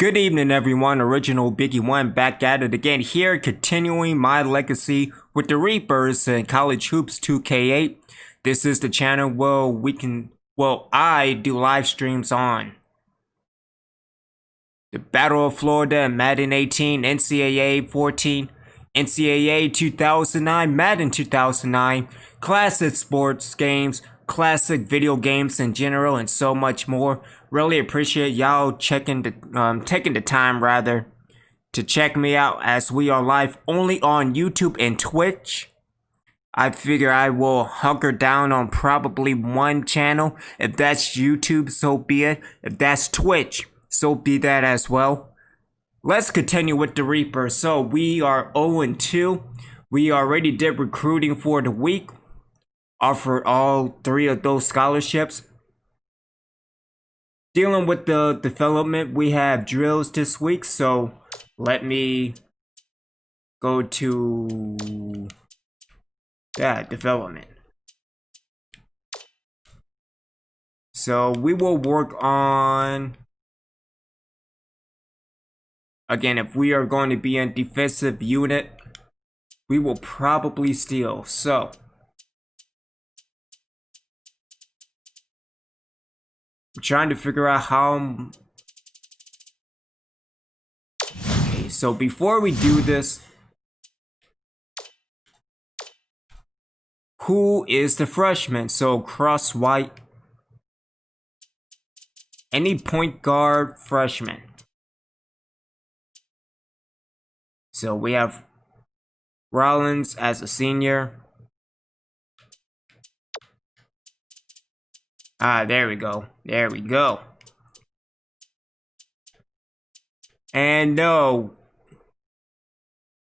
Good evening, everyone. Original Biggie One back at it again here, continuing my legacy with the Reapers and College Hoops 2K8. This is the channel where I do live streams on the Battle of Florida and Madden 18, NCAA 14, NCAA 2009, Madden 2009, classic sports games, classic video games in general, and so much more. Really appreciate y'all taking the time to check me out as we are live only on YouTube and Twitch. I figure I will hunker down on probably one channel. If that's YouTube, so be it. If that's Twitch, so be that as well. Let's continue with the Reaper. So we are 0-2. We already did recruiting for the week. Offered all 3 of those scholarships. Dealing with the development, we have drills this week. So let me go to development. So we will work on, again, if we are going to be in defensive unit, we will probably steal. So I'm trying to figure out how. Okay, so before we do this, who is the freshman? So Cross White. Any point guard freshman. So we have Rollins as a senior. There we go. There we go. And no,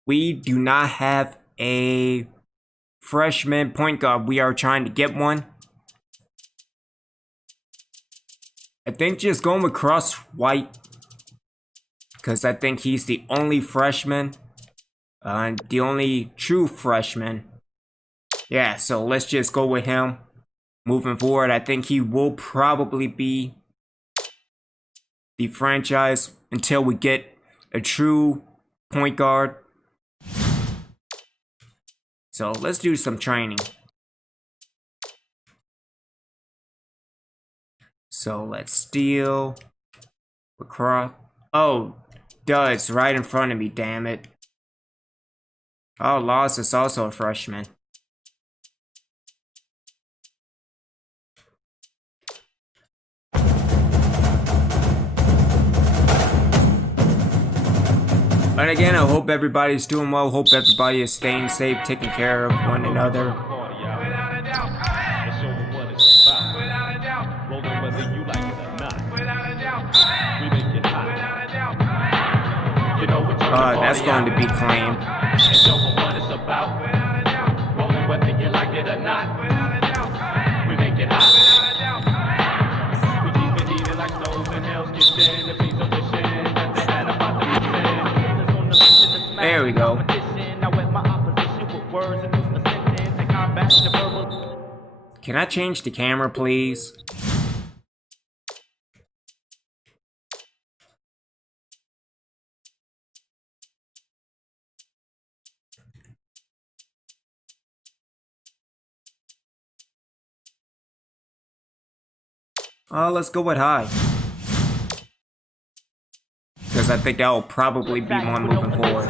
we do not have a freshman point guard. We are trying to get one. I think just going with Cross White, because I think he's the only freshman, the only true freshman. Yeah, so let's just go with him. Moving forward, I think he will probably be the franchise until we get a true point guard. So let's do some training. So let's steal. Across. Oh, duh, it's right in front of me, damn it. Oh, Laws is also a freshman. And again, I hope everybody's doing well. Hope everybody is staying safe, taking care of one another. That's going to be claimed. There we go. Can I change the camera, please? Let's go with high. Because I think that will probably be one moving forward.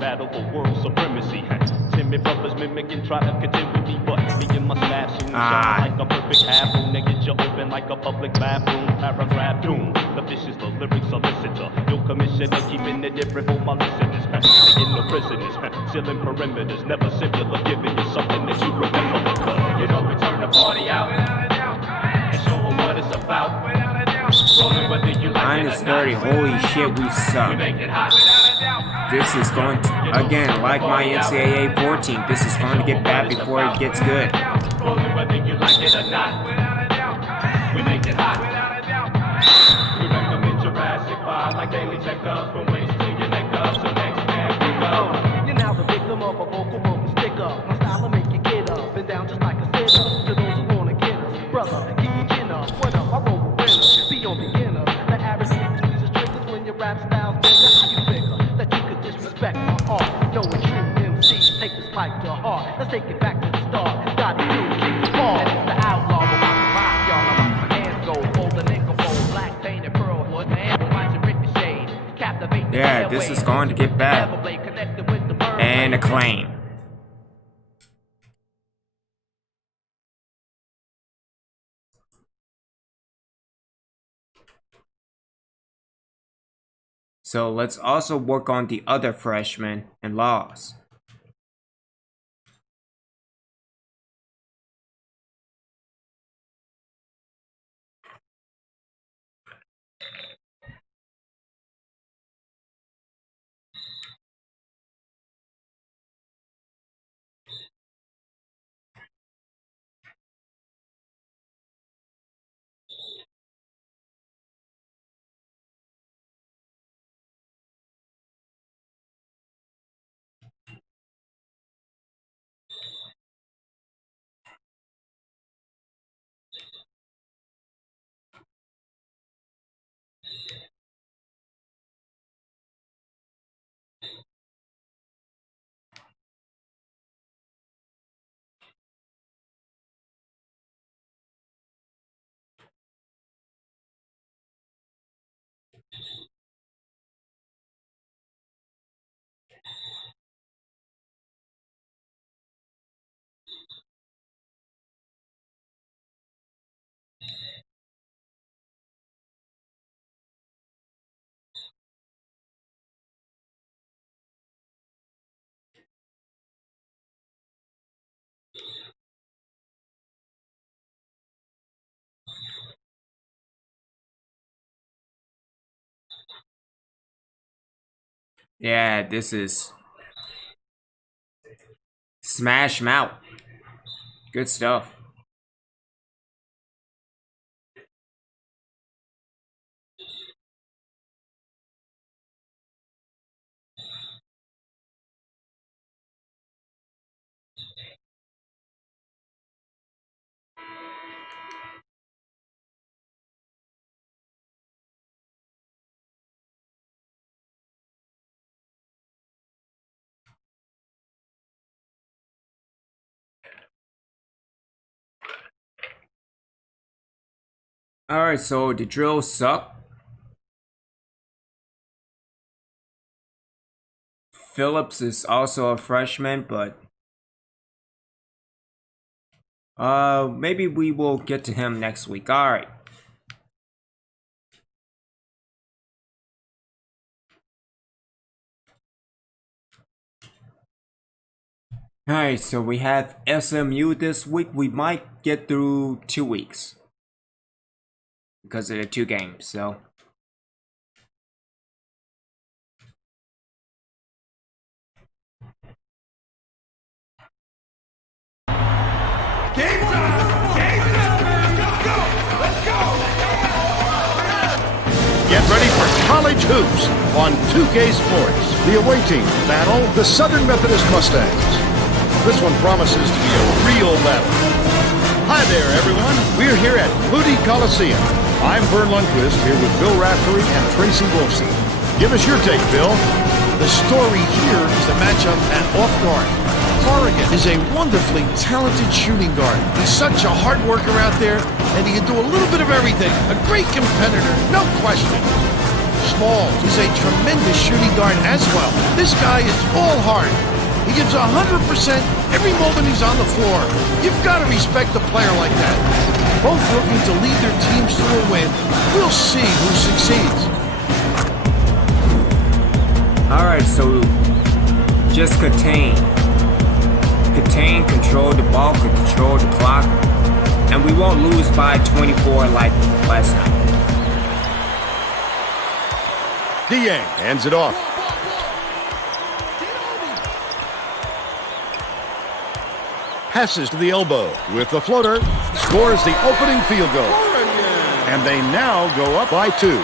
Battle for world supremacy. Timid brothers mimicking, try to contend with me, but me and my staff soon shine like a perfect half moon. They get you open like a public bathroom. Paragraph doom. The fish is the lyric solicitor. No commissioner, keeping it different for my listeners. Taking no prisoners, sealing perimeters, never similar, giving you something that you remember. You know we turn the party out and show them what it's about. Minus 30, holy shit, we suck. This is going to, again, like my NCAA 14, this is going to get bad before it gets good. Whether you like it or not, we make it hot. We recommend Jurassic 5 like daily checkups from waist to your neck. of a vocal rope stick up. My style will make you get up and down just like a sit up. To those who wanna get us, brother, keep your chin up. What up? I roll with winners, be on beginner. The average nigga squeezes triggers when your rap style's bigger. How you figure that you could disrespect my art? No, a true MC, take this pipe to heart. Let's take it back to the start. Got to do, keep it hard. And it's the outlaw with my rock, y'all. I watch my hands go, hold the nickel fold, black painted pearl wood, man. Watch it ricochet, captivate the Yeah, this is going to get bad. Everblade connected with the bird. And Acclaim. So let's also work on the other freshmen and Laws. Yeah, this is Smash Mouth. Good stuff. Alright, so the drills suck. Phillips is also a freshman, but maybe we will get to him next week. Alright. Alright, so we have SMU this week. We might get through 2 weeks because of the 2 games, so Game time! Game time! Go! Let's go! Get ready for college hoops on 2K Sports. The away team battle the Southern Methodist Mustangs. This one promises to be a real battle. Hi there, everyone. We're here at Moody Coliseum. I'm Vern Lundquist here with Bill Raftery and Tracy Wilson. Give us your take, Bill. The story here is the matchup at off guard. Corrigan is a wonderfully talented shooting guard. He's such a hard worker out there, and he can do a little bit of everything. A great competitor, no question. Smalls is a tremendous shooting guard as well. This guy is all heart. He gives 100% every moment he's on the floor. You've got to respect a player like that. Both looking to lead their teams to a win. We'll see who succeeds. alright, so just contain, control the ball, control the clock, and we won't lose by 24 like last time. Dieng hands it off. Passes to the elbow with the floater, scores the opening field goal. And they now go up by 2.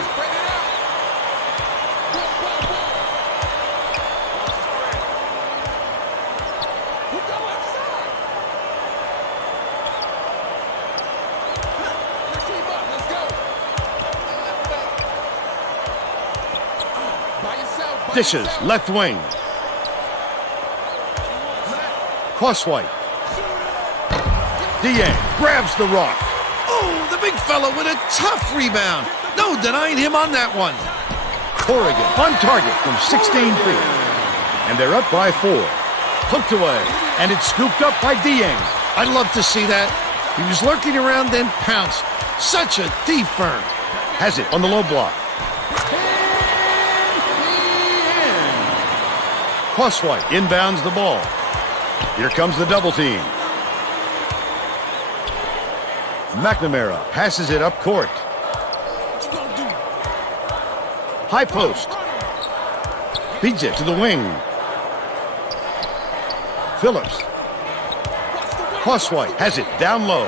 Dishes, left wing. Crosswhite. Dieng grabs the rock. Oh, the big fella with a tough rebound. No denying him on that one. Corrigan on target from 16 feet. And they're up by 4. Hooked away. And it's scooped up by Dieng. I'd love to see that. He was lurking around, then pounced. Such a thief burn. Has it on the low block. Crosswhite inbounds the ball. Here comes the double team. McNamara passes it up court. High post. Feeds it to the wing. Phillips. Crosswhite has it down low.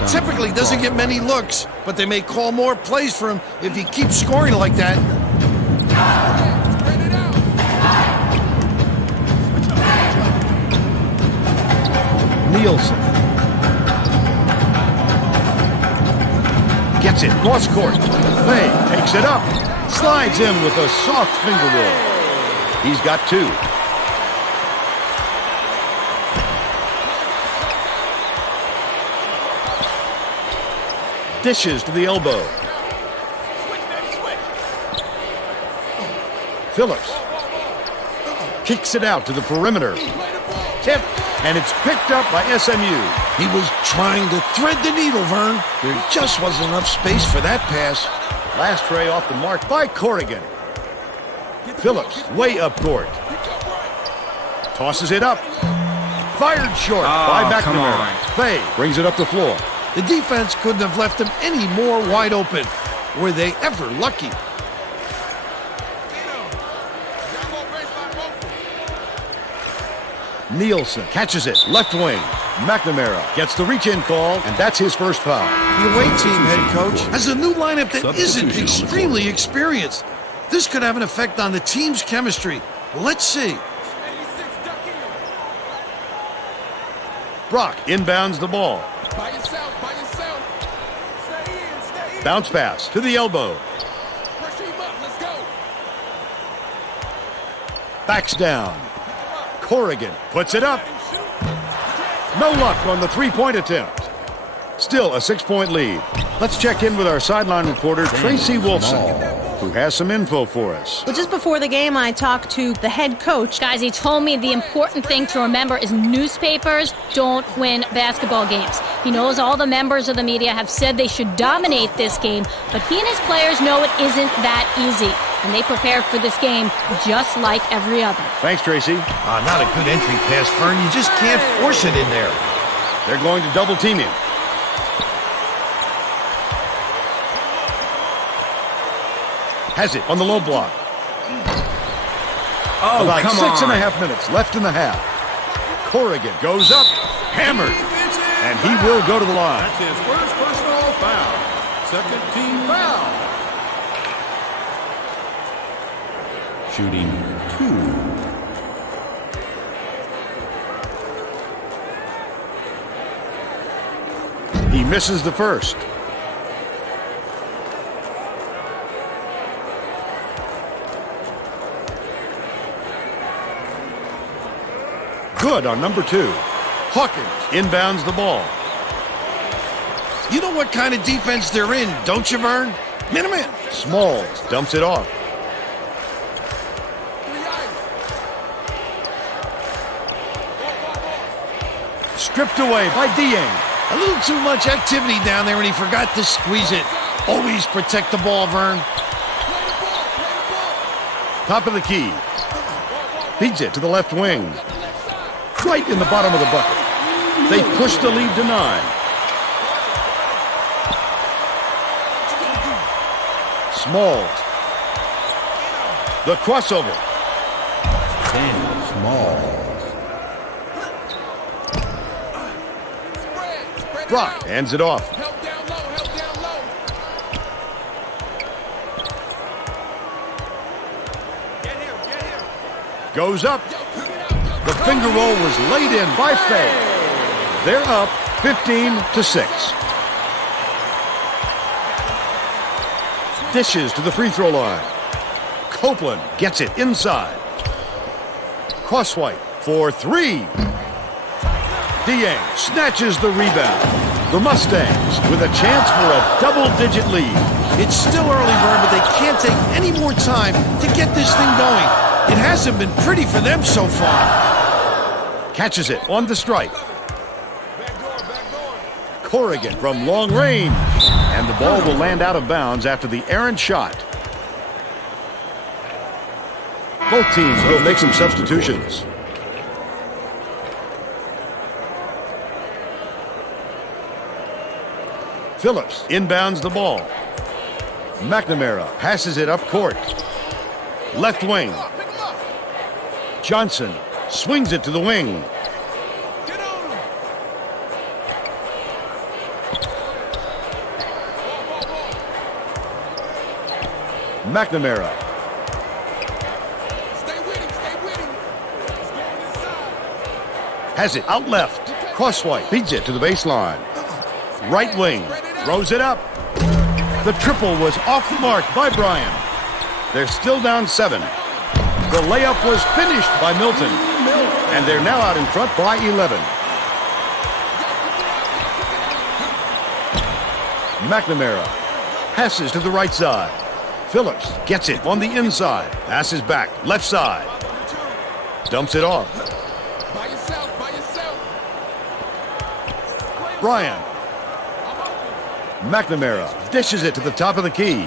He typically doesn't get many looks, but they may call more plays for him if he keeps scoring like that. Nielsen. Gets it, cross court. Fay takes it up. Slides in with a soft finger roll. He's got 2. Dishes to the elbow. Phillips. Kicks it out to the perimeter. Tip. And it's picked up by SMU. He was trying to thread the needle, Vern. There just wasn't enough space for that pass. Last tray off the mark by Corrigan. Phillips way up court. Tosses it up. Fired short by McNamara. Fay brings it up the floor. The defense couldn't have left them any more wide open. Were they ever lucky? Nielsen catches it, left wing. McNamara gets the reach-in call, and that's his first foul. The away team head coach has a new lineup that isn't extremely experienced. This could have an effect on the team's chemistry. Let's see. Brock inbounds the ball. By yourself. Stay in. Bounce pass to the elbow. Pressure him up. Let's go. Backs down. Corrigan puts it up. No luck on the three-point attempt. Still a 6-point lead. Let's check in with our sideline reporter, Tracy Wolfson, who has some info for us. Well, just before the game, I talked to the head coach. Guys, he told me the important thing to remember is newspapers don't win basketball games. He knows all the members of the media have said they should dominate this game, but he and his players know it isn't that easy. And they prepared for this game just like every other. Thanks, Tracy. Not a good entry pass, Vern. You just can't force it in there. They're going to double team him. Has it on the low block. Oh, About come 6.5 minutes left in the half. Corrigan goes up, hammered, and he will go to the line. That's his first personal foul. Second team foul. Shooting 2. He misses the first. Good on number 2. Hawkins inbounds the ball. You know what kind of defense they're in, don't you, Vern? Minuteman. Smalls dumps it off. Stripped away by Dieng. A little too much activity down there, and he forgot to squeeze it. Always protect the ball, Vern. Top of the key. Feeds it to the left wing. Right in the bottom of the bucket. They push the lead to 9. Smalls. The crossover. Smalls. Brock hands it off. Help down low. Goes up. The finger roll was laid in by Fay. They're up 15-6. dishes to the free throw line. Copeland gets it inside. Crosswhite for three. Dieng snatches the rebound. The Mustangs with a chance for a double-digit lead. It's still early, Vern, but they can't take any more time to get this thing going. It hasn't been pretty for them so far. Catches it on the strike. Corrigan from long range. And the ball will land out of bounds after the errant shot. Both teams will make some substitutions. Phillips inbounds the ball. McNamara passes it up court. Left wing. Johnson swings it to the wing. McNamara. Has it out left. Crosswhite feeds it to the baseline. Right wing. Throws it up. The triple was off the mark by Bryan. They're still down 7. The layup was finished by Milton. And they're now out in front by 11. McNamara passes to the right side. Phillips gets it on the inside. Passes back, left side. Dumps it off. Bryan. McNamara dishes it to the top of the key.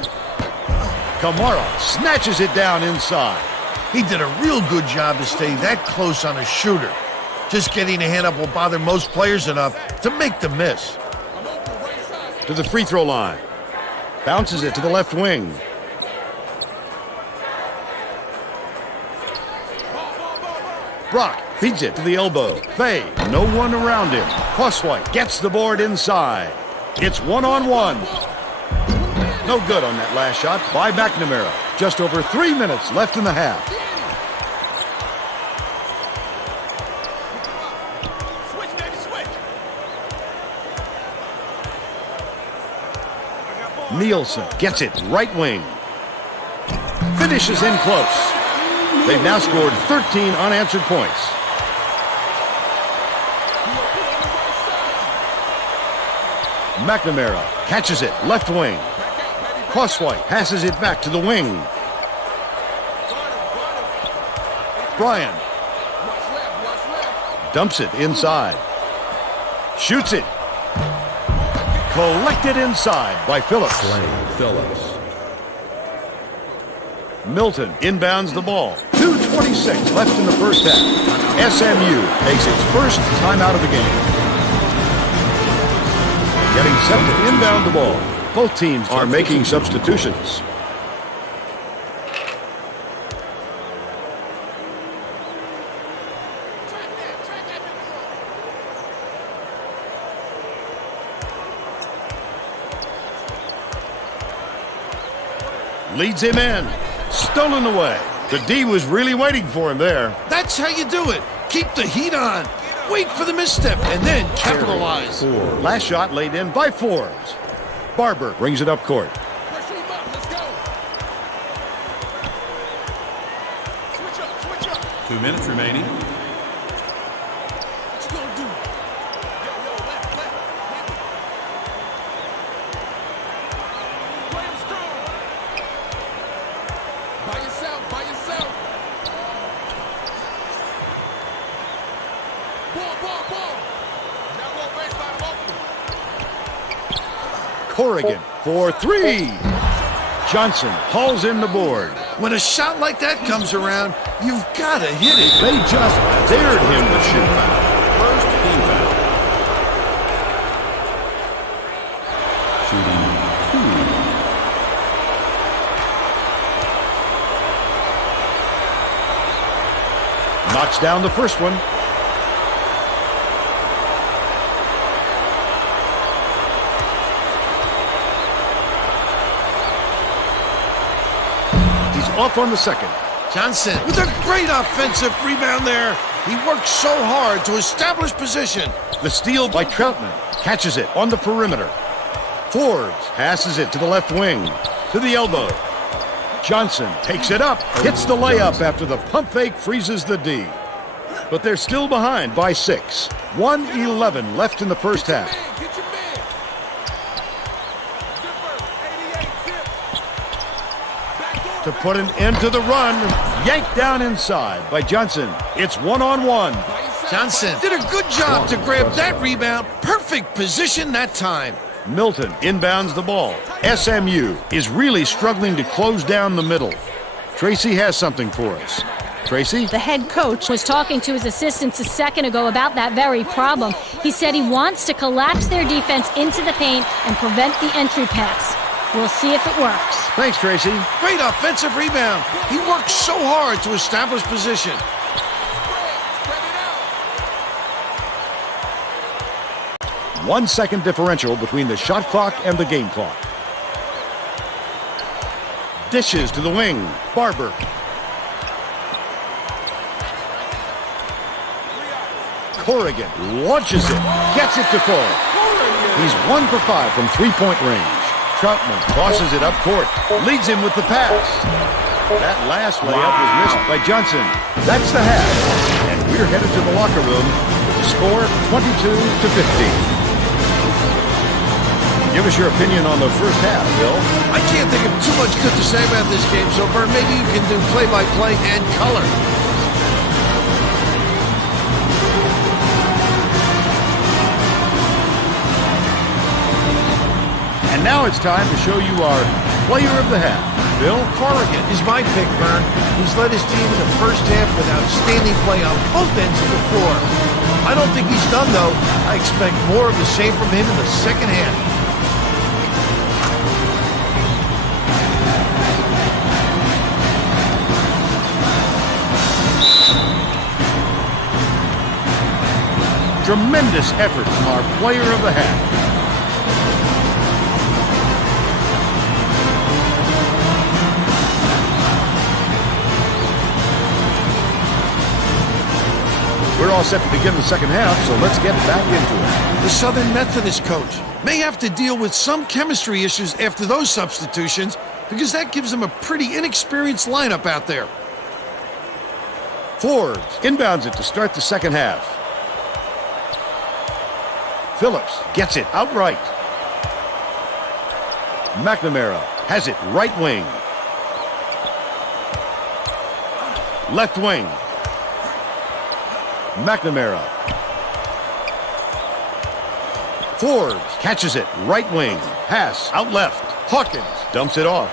Kamara snatches it down inside. He did a real good job to stay that close on a shooter. Just getting a hand up will bother most players enough to make the miss. To the free throw line. Bounces it to the left wing. Brock feeds it to the elbow. Fay, no one around him. Crosswhite gets the board inside. It's one-on-one. No good on that last shot by McNamara. Just over 3 minutes left in the half. Switch, baby, switch. Nielsen gets it right wing. Finishes in close. They've now scored 13 unanswered points. McNamara catches it left wing. Crosswhite passes it back to the wing. Bryan dumps it inside. Shoots it. Collected inside by Phillips. Milton inbounds the ball. 2:26 left in the first half. SMU takes its first timeout of the game. Getting set to inbound the ball. Both teams are making substitutions. Leads him in. Stolen away. The D was really waiting for him there. That's how you do it. Keep the heat on. Wait for the misstep and then capitalize. Last shot laid in by Forbes. Barber brings it up court. Pressure him up. Let's go. Switch up, switch up. 2 minutes remaining. What you gonna do? Yo, left. Play him strong. By yourself. Ball. Now go baseline, open. Corrigan for three. Johnson hauls in the board. When a shot like that comes around, you've got to hit it. They just dared him to shoot. First team foul. Shooting 2. Knocks down the first one. He's off on the second. Johnson with a great offensive rebound there. He worked so hard to establish position. The steal by Troutman. Catches it on the perimeter. Forbes passes it to the left wing. to the elbow. Johnson takes it up, hits the layup after the pump fake freezes the D. But they're still behind by 6. 1:11 left in the first half. To put an end to the run, yanked down inside by Johnson. It's one-on-one. Johnson did a good job to grab that rebound. Perfect position that time. Milton inbounds the ball. SMU is really struggling to close down the middle. Tracy has something for us. Tracy? The head coach Was talking to his assistants a second ago about that very problem. He said he wants to collapse their defense into the paint and prevent the entry pass. We'll see if it works. Thanks, Tracy. Great offensive rebound. He worked so hard to establish position. One second differential between the shot clock and the game clock. Dishes to the wing. Barber. Corrigan launches it. Gets it to fall. He's 1 for 5 from three-point range. Troutman tosses it up court. Leads him with the pass. That last layup was missed by Johnson. That's the half. And we're headed to the locker room with the score 22-15. Give us your opinion on the first half, Bill. I can't think of too much good to say about this game, so Vern, maybe you can do play-by-play and color. And now it's time to show you our player of the half. Bill? Corrigan is my pick, Vern. He's led his team in the first half with outstanding play on both ends of the floor. I don't think he's done, though. I expect more of the same from him in the second half. Tremendous effort from our player of the half. We're all set to begin the second half, so let's get back into it. The Southern Methodist coach may have to deal with some chemistry issues after those substitutions because that gives him a pretty inexperienced lineup out there. Forbes inbounds it to start the second half. Phillips gets it outright. McNamara has it right wing. Left wing. McNamara. Forbes catches it right wing. Pass out left. Hawkins dumps it off.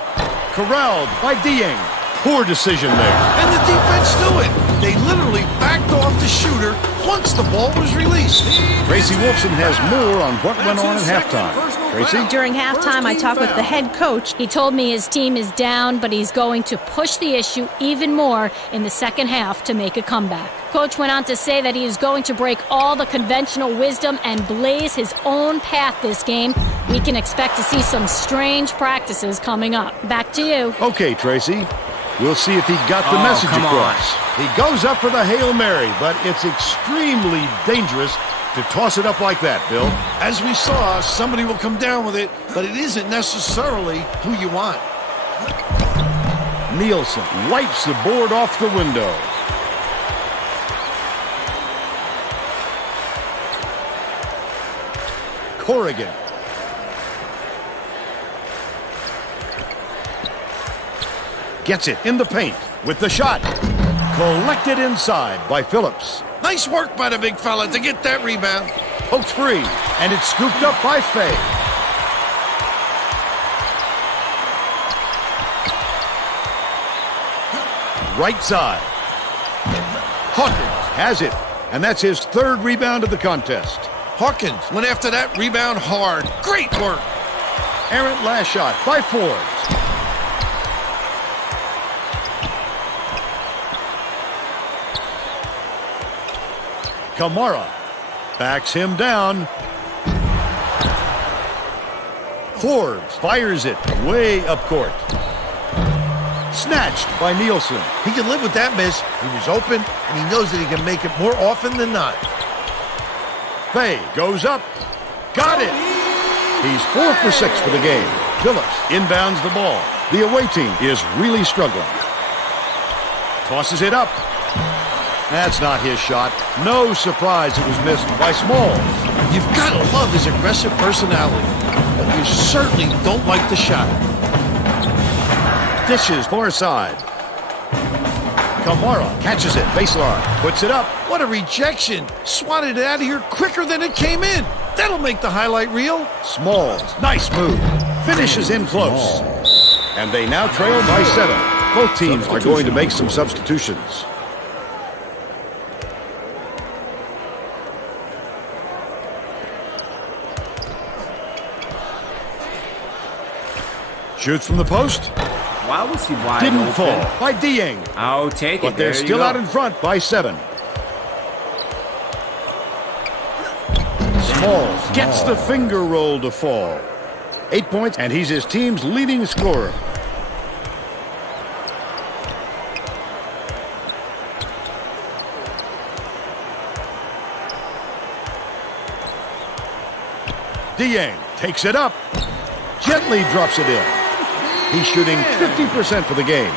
Corralled by Dieng. Poor decision there. And the defense knew it. They literally backed off the shooter once the ball was released. Tracy Wolfson has more on what went on at halftime. Tracy? During halftime, I talked with the head coach. He told me his team is down, but he's going to push the issue even more in the second half to make a comeback. Coach went on to say that he is going to break all the conventional wisdom and blaze his own path this game. We can expect to see some strange practices coming up. Back to you. Okay, Tracy. We'll see if he got the message come across. He goes up for the Hail Mary, but it's extremely dangerous to toss it up like that, Bill. As we saw, somebody will come down with it, but it isn't necessarily who you want. Nielsen wipes the board off the window. Corrigan. Gets it in the paint with the shot. Collected inside by Phillips. Nice work by the big fella to get that rebound. Pokes free, and it's scooped up by Fay. Right side. Hawkins has it, and that's his third rebound of the contest. Hawkins went after that rebound hard. Great work. Errant last shot by Forbes. Kamara backs him down. Forbes fires it way up court. Snatched by Nielsen. He can live with that miss. He was open, and he knows that he can make it more often than not. Fay goes up. Got it. He's 4 for 6 for the game. Phillips inbounds the ball. The away team is really struggling. Tosses it up. That's not his shot. No surprise it was missed by Smalls. You've got to love his aggressive personality, but you certainly don't like the shot. Dishes far side. Kamara catches it, baseline, puts it up. What a rejection. Swatted it out of here quicker than it came in. That'll make the highlight reel. Smalls, nice move. Finishes in close. And they now trail by 7. Both teams are going to make some substitutions. Shoots from the post. Why was he wide Didn't open? fall by Dieng. I'll take it. But they're There you still go. out in front by 7. Smalls gets the finger roll to fall. 8 points, and he's his team's leading scorer. Dieng takes it up. Gently drops it in. He's shooting 50% for the game.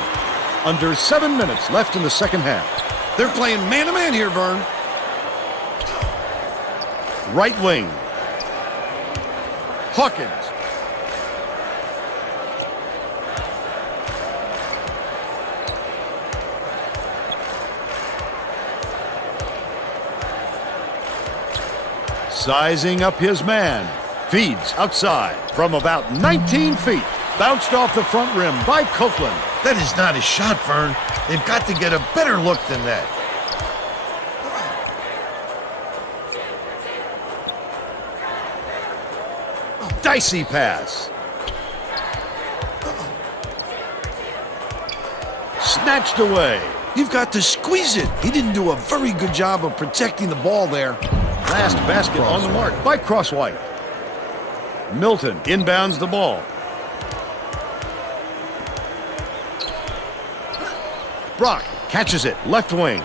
Under 7 minutes left in the second half. They're playing man-to-man here, Vern. Right wing. Hawkins. Sizing up his man. Feeds outside from about 19 feet. Bounced off the front rim by Copeland. That is not his shot, Vern. They've got to get a better look than that. Dicey pass. Snatched away. You've got to squeeze it. He didn't do a very good job of protecting the ball there. Last basket on the mark by Crosswhite. Milton inbounds the ball. Brock catches it, left wing.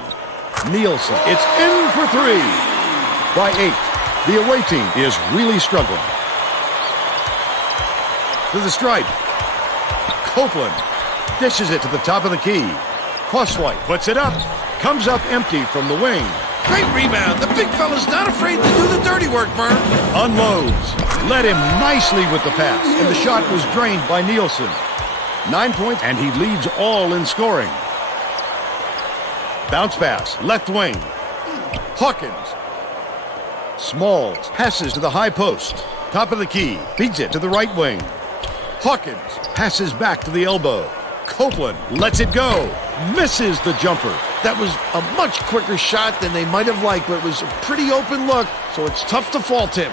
Nielsen, it's in for 3. By 8, the away team is really struggling. To the stripe. Copeland dishes it to the top of the key. Crosswhite puts it up. Comes up empty from the wing. Great rebound. The big fella's not afraid to do the dirty work, Vern. Unloads. Led him nicely with the pass, and the shot was drained by Nielsen. 9 points, and he leads all in scoring. Bounce pass, left wing. Hawkins. Smalls passes to the high post. Top of the key, feeds it to the right wing. Hawkins passes back to the elbow. Copeland lets it go. Misses the jumper. That was a much quicker shot than they might have liked, but it was a pretty open look, so it's tough to fault him.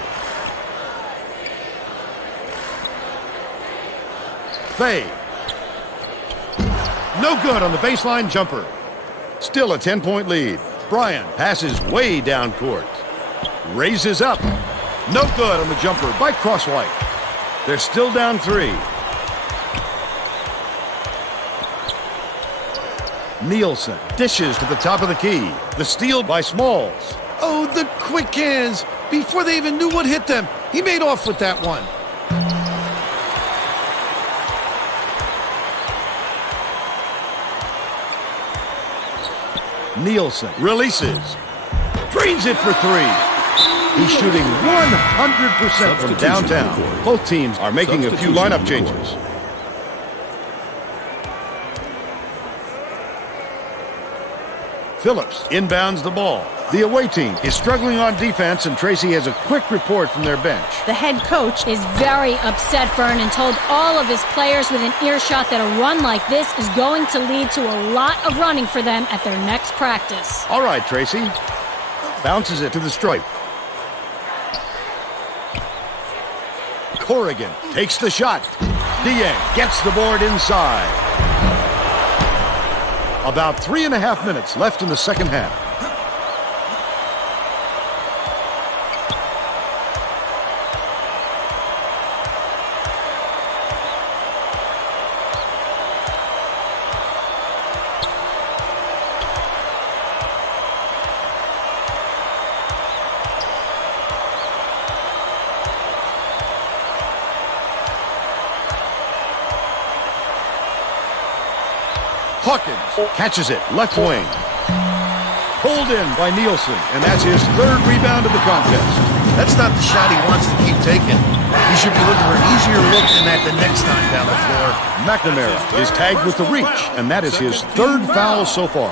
Fay. No good on the baseline jumper. Still a 10-point lead. Bryan passes way down court. Raises up. No good on the jumper by Crosswhite. They're still down 3. Nielsen dishes to the top of the key. The steal by Smalls. Oh, the quick hands. Before they even knew what hit them, he made off with that one. Nielsen releases. Drains it for 3. He's shooting 100% from downtown. Both teams are making a few lineup changes. Phillips inbounds the ball. The away team is struggling on defense, and Tracy has a quick report from their bench. The head coach Is very upset, Vernon told all of his players within earshot that a run like this is going to lead to a lot of running for them at their next practice. All right, Tracy. Bounces it to the stripe. Corrigan takes the shot. Dieng gets the board inside. About 3.5 minutes left in the second half. Hawkins catches it, left wing. Pulled in by Nielsen, and that's his third rebound of the contest. That's not the shot he wants to keep taking. He should be looking for an easier look than that the next time down the floor. McNamara is tagged with the reach, and that is his third foul so far.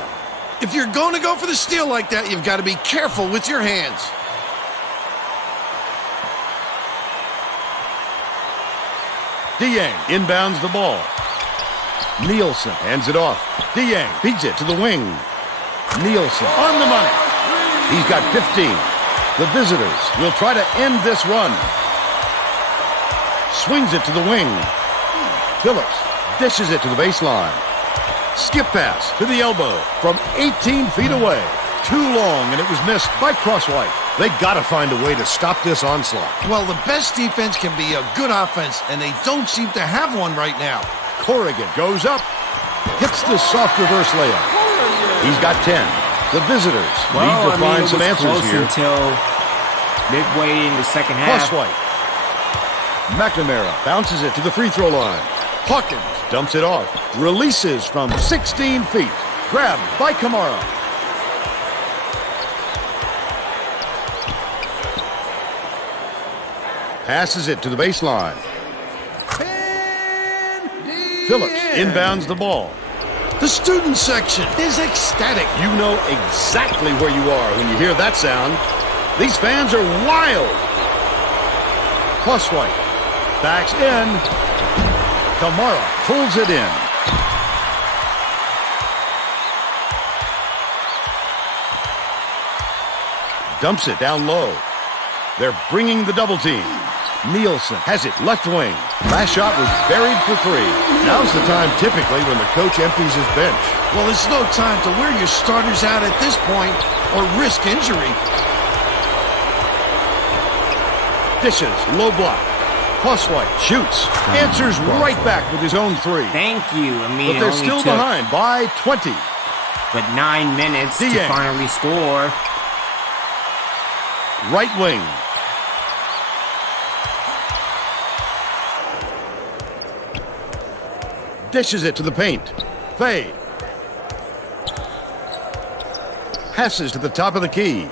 If you're going to go for the steal like that, you've got to be careful with your hands. Dieng inbounds the ball. Nielsen hands it off. Dieng beats it to the wing. Nielsen on the money. He's got 15. The visitors will try to end this run. Swings it to the wing. Phillips dishes it to the baseline. Skip pass to the elbow from 18 feet away. Too long, and it was missed by Crosswhite. They got to find a way to stop this onslaught. Well, the best defense can be a good offense, and they don't seem to have one right now. Corrigan goes up, hits the soft reverse layup. He's got 10. The visitors need to find some answers here. Until midway in the second half. Crosswhite. McNamara bounces it to the free throw line. Hawkins dumps it off. Releases from 16 feet. Grabbed by Kamara. Passes it to the baseline. Phillips inbounds the ball. The student section is ecstatic. You know exactly where you are when you hear that sound. These fans are wild. Crosswhite backs in. Kamara pulls it in. Dumps it down low. They're bringing the double team. Nielsen has it left wing. Last shot was buried for three. Now's the time typically when the coach empties his bench. Well, it's no time to wear your starters out at this point or risk injury. Dishes, low block. Crosswhite shoots. Answers right back with his own three. Thank you. I mean, But they're still behind by 20. But 9 minutes to Dieng. finally score. Right wing. Dishes it to the paint. Fade. Passes to the top of the key.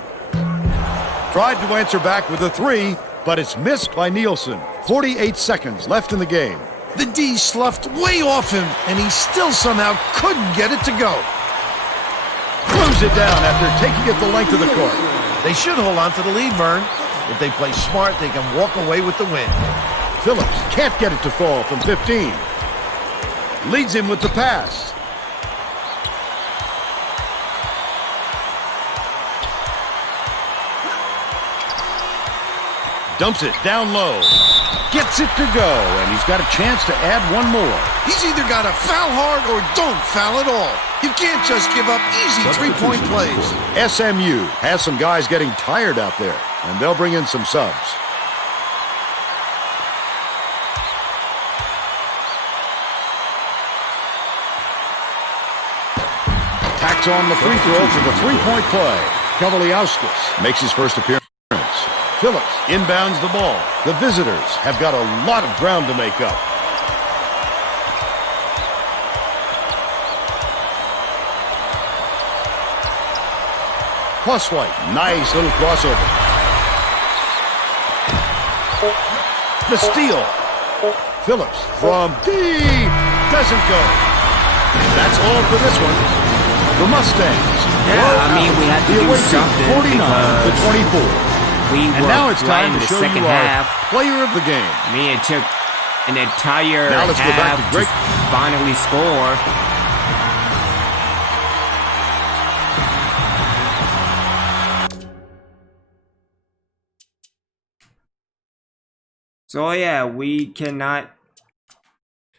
Tried to answer back with a three, but it's missed by Nielsen. 48 seconds left in the game. The D sloughed way off him, and he still somehow couldn't get it to go. Throws it down after taking it the length of the court. They should hold on to the lead, Vern. If they play smart, they can walk away with the win. Phillips can't get it to fall from 15. Leads him with the pass. Dumps it down low. Gets it to go, and he's got a chance to add one more. He's either got to foul hard or don't foul at all. You can't just give up easy three-point plays. SMU has some guys getting tired out there, and they'll bring in some subs. Tacks on the free throw for the three-point play. Kavaliauskas makes his first appearance. Phillips inbounds the ball. The visitors have got a lot of ground to make up. Crosswhite, nice little crossover. The steal. Phillips from deep doesn't go. That's all for this one. The Mustangs. Yeah, I mean, we had to do something 49 to 24. we And were now it's flying time to the show second you our half. player of the game. I mean, it took an entire Now let's go back half to to Greg. finally score. So yeah, we cannot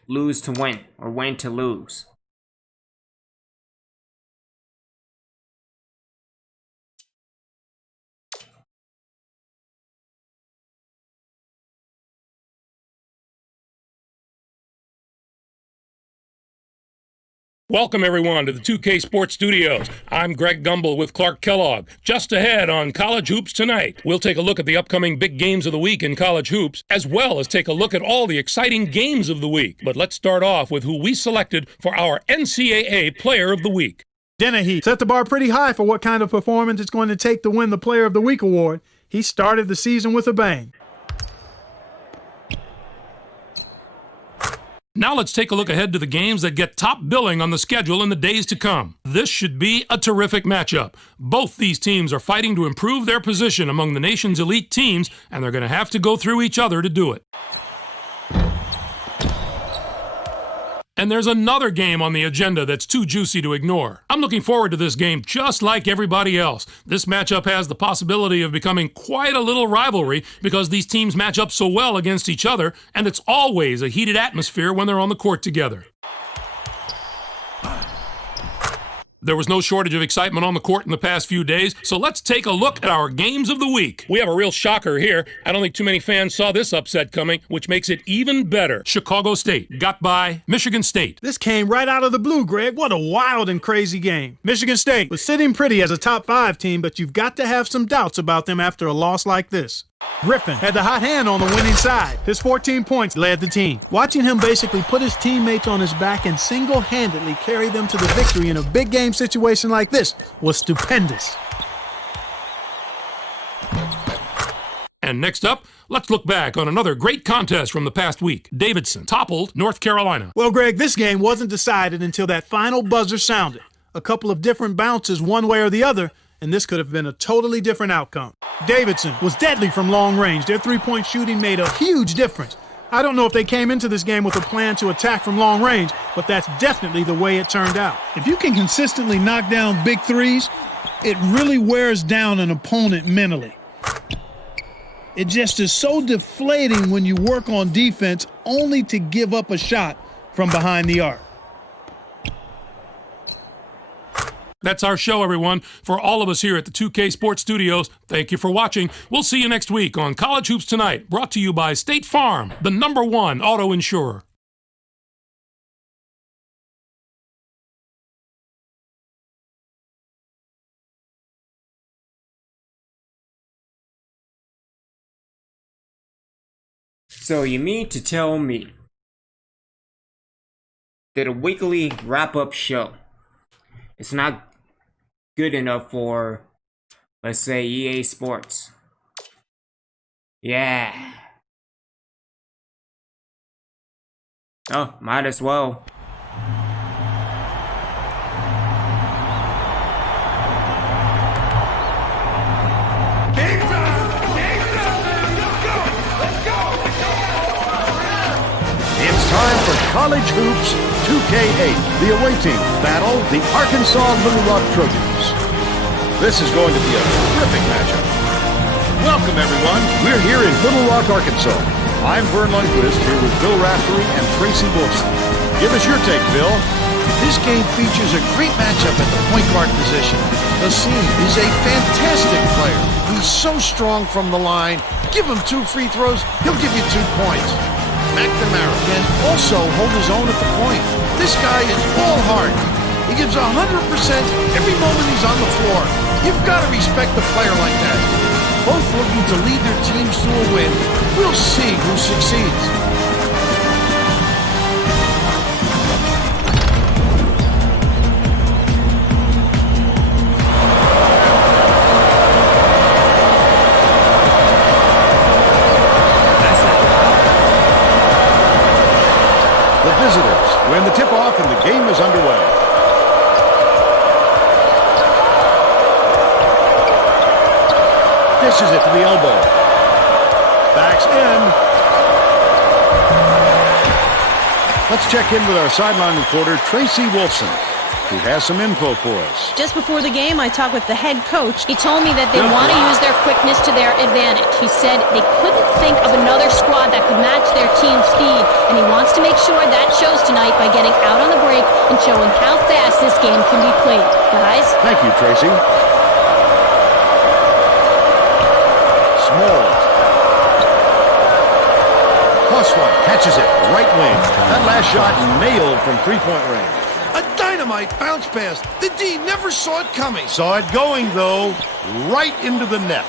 lose to win or win to lose. Welcome, everyone, to the 2K Sports Studios. I'm Greg Gumbel with Clark Kellogg. Just ahead on College Hoops Tonight, we'll take a look at the upcoming big games of the week in college hoops, as well as take a look at all the exciting games of the week. But let's start off with who we selected for our NCAA Player of the Week. Dennehy set the bar pretty high for what kind of performance it's going to take to win the Player of the Week award. He started the season with a bang. Now let's take a look ahead to the games that get top billing on the schedule in the days to come. This should be a terrific matchup. Both these teams are fighting to improve their position among the nation's elite teams, and they're going to have to go through each other to do it. And there's another game on the agenda that's too juicy to ignore. I'm looking forward to this game just like everybody else. This matchup has the possibility of becoming quite a little rivalry because these teams match up so well against each other, and it's always a heated atmosphere when they're on the court together. There was no shortage of excitement on the court in the past few days, so let's take a look at our games of the week. We have a real shocker here. I don't think too many fans saw this upset coming, which makes it even better. Chicago State got by Michigan State. This came right out of the blue, Greg. What a wild and crazy game. Michigan State was sitting pretty as a top 5 team, but you've got to have some doubts about them after a loss like this. Griffin had the hot hand on the winning side. His 14 points led the team. Watching him basically put his teammates on his back and single-handedly carry them to the victory in a big game situation like this was stupendous. And next up, let's look back on another great contest from the past week. Davidson toppled North Carolina. Well, Greg, this game wasn't decided until that final buzzer sounded. A couple of different bounces one way or the other, and this could have been a totally different outcome. Davidson was deadly from long range. Their three-point shooting made a huge difference. I don't know if they came into this game with a plan to attack from long range, but that's definitely the way it turned out. If you can consistently knock down big threes, it really wears down an opponent mentally. It just is so deflating when you work on defense only to give up a shot from behind the arc. That's our show, everyone. For all of us here at the 2K Sports Studios, thank you for watching. We'll see you next week on College Hoops Tonight, brought to you by State Farm, the #1 auto insurer. So you mean to tell me that a weekly wrap-up show is not good enough for, let's say, EA Sports? Yeah. Oh, might as well. Game time! Game time! Let's go! Let's go! It's time for College Hoops 2K8, the away team battle the Arkansas Little Rock Trojans. This is going to be a terrific matchup. Welcome, everyone. We're here in Little Rock, Arkansas. I'm Vern Lundquist here with Bill Raftery and Tracy Wilson. Give us your take, Bill. This game features a great matchup at the point guard position. Nassim is a fantastic player. He's so strong from the line. Give him 2 free throws, he'll give you 2 points. McNamara can also hold his own at the point. This guy is all heart. He gives 100% every moment he's on the floor. You've got to respect a player like that. Both looking to lead their teams to a win. We'll see who succeeds. The visitors win the tip-off and the game is underway. Dishes it to the elbow. Backs in. Let's check in with our sideline reporter, Tracy Wilson, who has some info for us. Just before the game, I talked with the head coach. He told me that they want to use their quickness to their advantage. He said they couldn't think of another squad that could match their team's speed, and he wants to make sure that shows tonight by getting out on the break and showing how fast this game can be played. Guys? Thank you, Tracy. Small. Plus one catches it, right wing. That last shot nailed from three-point range. A dynamite dynamite bounce pass. The D never saw it coming. Saw it going, though, right into the net.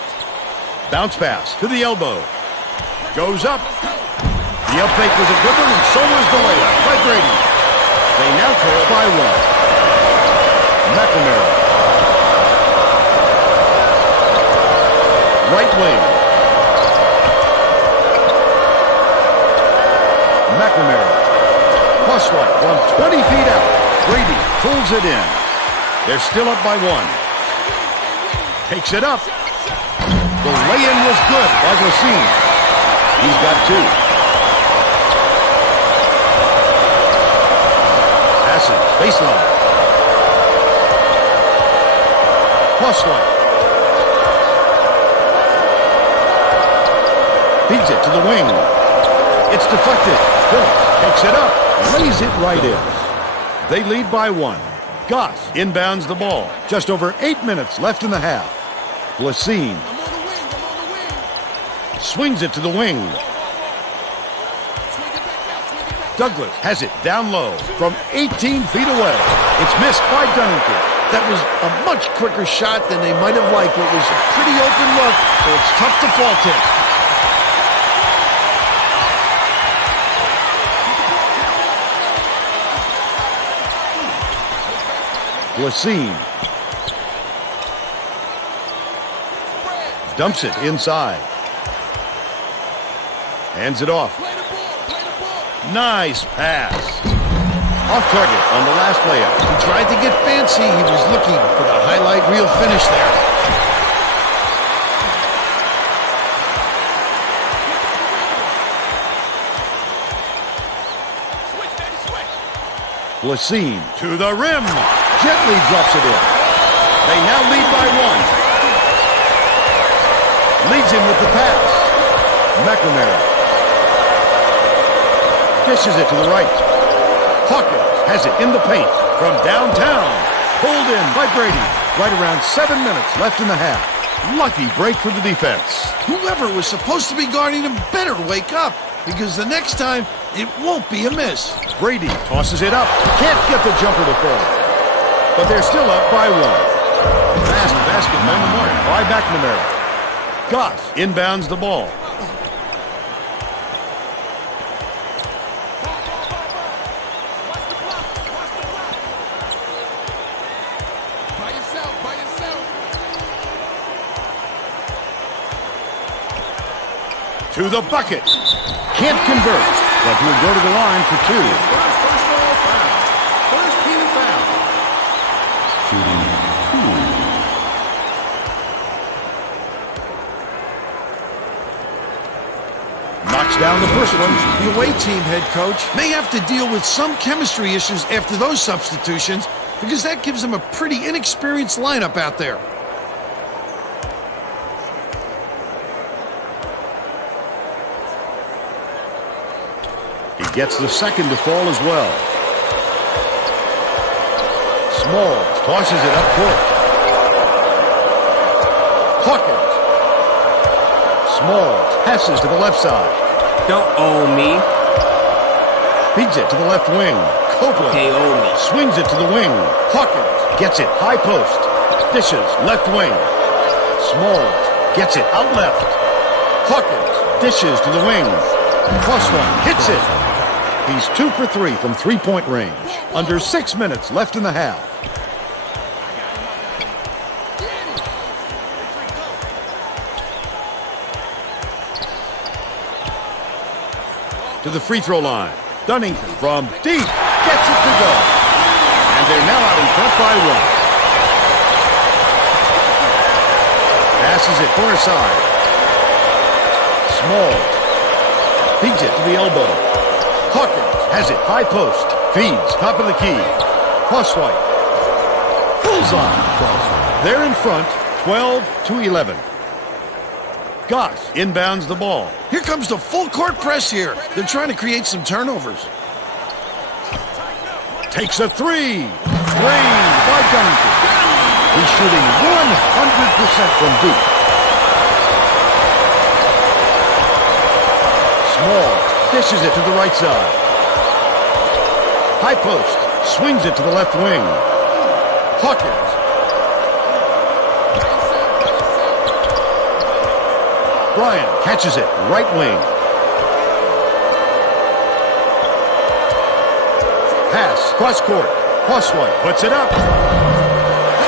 Bounce pass to the elbow. Goes up. The up fake was a good one, and so was the layup by Brady. They now trail by 1. McNamara. Right wing. McNamara. Plus one from 20 feet out. Brady pulls it in. They're still up by 1. Takes it up. The lay-in was good by Glacine. He's got 2. Passes, baseline. Plus one. Feeds it to the wing. It's deflected. Phillips takes it up. Lays it right in. They lead by 1. Goss inbounds the ball. Just over 8 minutes left in the half. Glacine swings it to the wing. Douglas has it down low from 18 feet away. It's missed by Dunnington. That was a much quicker shot than they might have liked. It was a pretty open look, so it's tough to fault him. Glacine dumps it inside. Hands it off. Nice pass. Off target on the last layup. He tried to get fancy. He was looking for the highlight reel finish there. Glacine to the rim. Gently drops it in. They now lead by 1. Leads him with the pass. McNamara dishes it to the right. Hawkins has it in the paint from downtown. Pulled in by Brady. Right around 7 minutes left in the half. Lucky break for the defense. Whoever was supposed to be guarding him better wake up, because the next time it won't be a miss. Brady tosses it up. Can't get the jumper to fall. But they're still up by 1. Fast basket on the mark by McNamara. Goss inbounds the ball. To the bucket. Can't convert, but he'll go to the line for 2. First team foul. Shooting 2. Knocks down the first one. The away team head coach may have to deal with some chemistry issues after those substitutions, because that gives them a pretty inexperienced lineup out there. Gets the second to fall as well. Smalls tosses it up court. Hawkins. Smalls passes to the left side. Don't owe me. Feeds it to the left wing. Copeland They owe me. swings it to the wing. Hawkins gets it high post. Dishes left wing. Smalls gets it out left. Hawkins dishes to the wing. Cross one hits it. He's 2 for 3 from three-point range. Under 6 minutes left in the half. To the free throw line. Dunnington from deep gets it to go. And they're now out in front by 1. Passes it far side. Smalls feeds it to the elbow. Hawkins has it high post. Feeds top of the key. Crosswhite. Bullseye. They're in front 12-11. Goss inbounds the ball. Here comes the full court press here. They're trying to create some turnovers. Takes a 3. Drained by Dunnington. He's shooting 100% from deep. Small dishes it to the right side. High post. Swings it to the left wing. Hawkins. Bryant catches it, right wing. Pass, cross court. Crosswhite puts it up.